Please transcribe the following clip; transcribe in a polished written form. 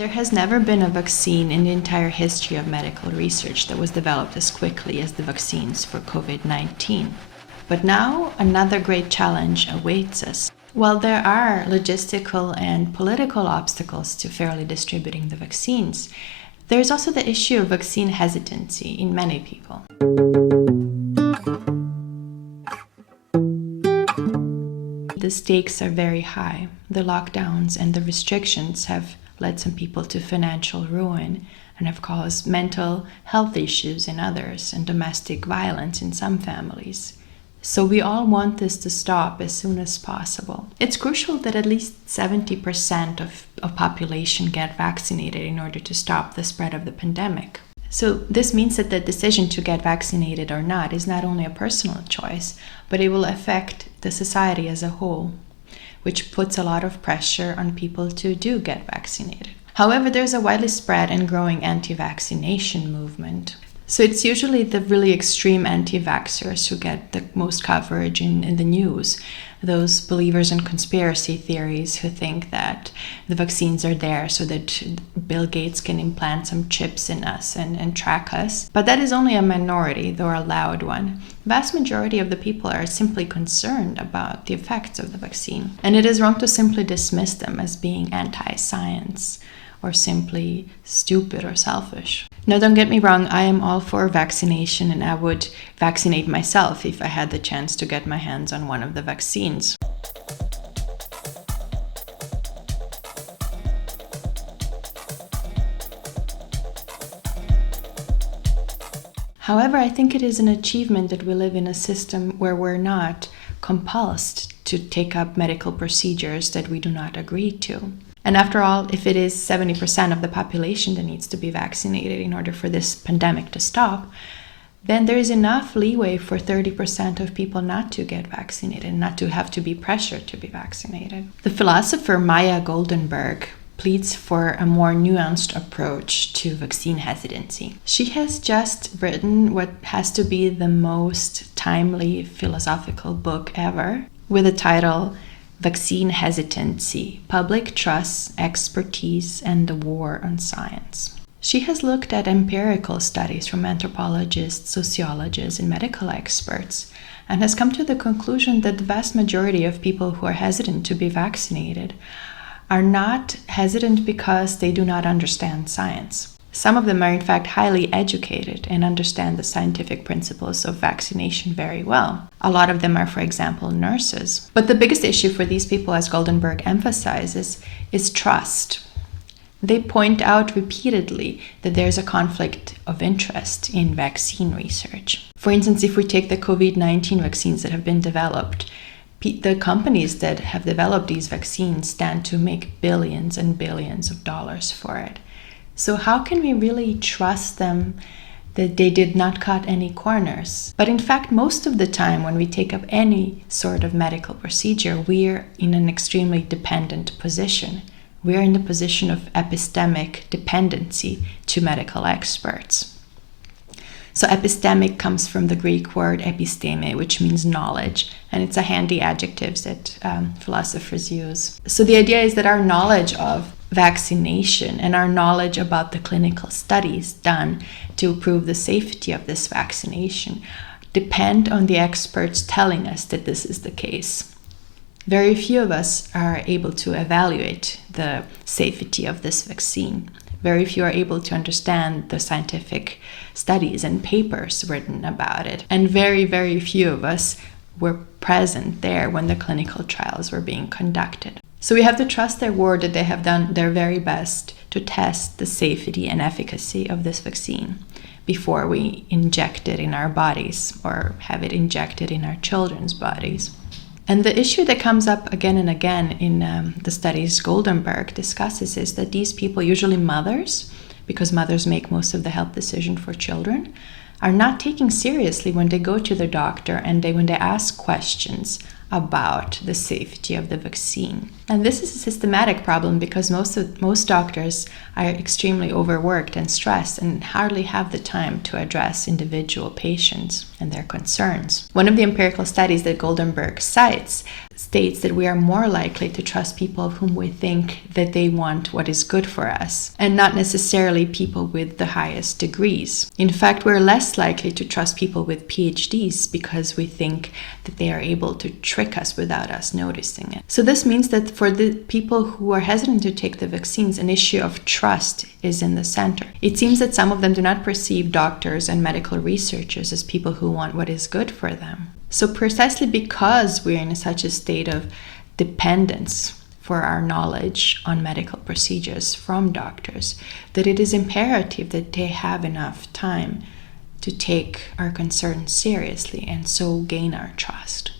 There has never been a vaccine in the entire history of medical research that was developed as quickly as the vaccines for COVID-19. But now another great challenge awaits us. While there are logistical and political obstacles to fairly distributing the vaccines, there's also the issue of vaccine hesitancy in many people. The stakes are very high. The lockdowns and the restrictions have led some people to financial ruin and have caused mental health issues in others and domestic violence in some families. So we all want this to stop as soon as possible. It's crucial that at least 70% of population get vaccinated in order to stop the spread of the pandemic. So this means that the decision to get vaccinated or not is not only a personal choice, but it will affect the society as a whole, which puts a lot of pressure on people to do get vaccinated. However, there's a widely spread and growing anti-vaccination movement. So it's usually the really extreme anti-vaxxers who get the most coverage in the news. Those believers in conspiracy theories who think that the vaccines are there so that Bill Gates can implant some chips in us and track us. But that is only a minority, though a loud one. The vast majority of the people are simply concerned about the effects of the vaccine. And it is wrong to simply dismiss them as being anti-science or simply stupid or selfish. Now, don't get me wrong, I am all for vaccination and I would vaccinate myself if I had the chance to get my hands on one of the vaccines. However, I think it is an achievement that we live in a system where we're not compelled to take up medical procedures that we do not agree to. And after all, if it is 70% of the population that needs to be vaccinated in order for this pandemic to stop, then there is enough leeway for 30% of people not to get vaccinated, not to have to be pressured to be vaccinated. The philosopher Maya Goldenberg pleads for a more nuanced approach to vaccine hesitancy. She has just written what has to be the most timely philosophical book ever, with the title Vaccine Hesitancy, Public Trust, Expertise, and the War on Science. She has looked at empirical studies from anthropologists, sociologists, and medical experts, and has come to the conclusion that the vast majority of people who are hesitant to be vaccinated are not hesitant because they do not understand science. Some of them are in fact highly educated and understand the scientific principles of vaccination very well. A lot of them are, for example, nurses. But the biggest issue for these people, as Goldenberg emphasizes, is trust. They point out repeatedly that there's a conflict of interest in vaccine research. For instance, if we take the COVID-19 vaccines that have been developed, the companies that have developed these vaccines stand to make billions and billions of dollars for it. So how can we really trust them that they did not cut any corners? But in fact, most of the time when we take up any sort of medical procedure, we're in an extremely dependent position. We're in the position of epistemic dependency to medical experts. So epistemic comes from the Greek word episteme, which means knowledge, and it's a handy adjective that philosophers use. So the idea is that our knowledge of vaccination and our knowledge about the clinical studies done to prove the safety of this vaccination depend on the experts telling us that this is the case. Very few of us are able to evaluate the safety of this vaccine. Very few are able to understand the scientific studies and papers written about it. And very, very few of us were present there when the clinical trials were being conducted. So we have to trust their word that they have done their very best to test the safety and efficacy of this vaccine before we inject it in our bodies or have it injected in our children's bodies. And the issue that comes up again and again in the studies Goldenberg discusses is that these people, usually mothers, because mothers make most of the health decision for children, are not taken seriously when they go to the doctor and when they ask questions about the safety of the vaccine. And this is a systematic problem because most doctors are extremely overworked and stressed and hardly have the time to address individual patients and their concerns. One of the empirical studies that Goldenberg cites states that we are more likely to trust people of whom we think that they want what is good for us, and not necessarily people with the highest degrees. In fact, we're less likely to trust people with PhDs because we think that they are able to trick us without us noticing it. So this means that for the people who are hesitant to take the vaccines, an issue of trust is in the center. It seems that some of them do not perceive doctors and medical researchers as people who want what is good for them. So precisely because we're in such a state of dependence for our knowledge on medical procedures from doctors, that it is imperative that they have enough time to take our concerns seriously and so gain our trust.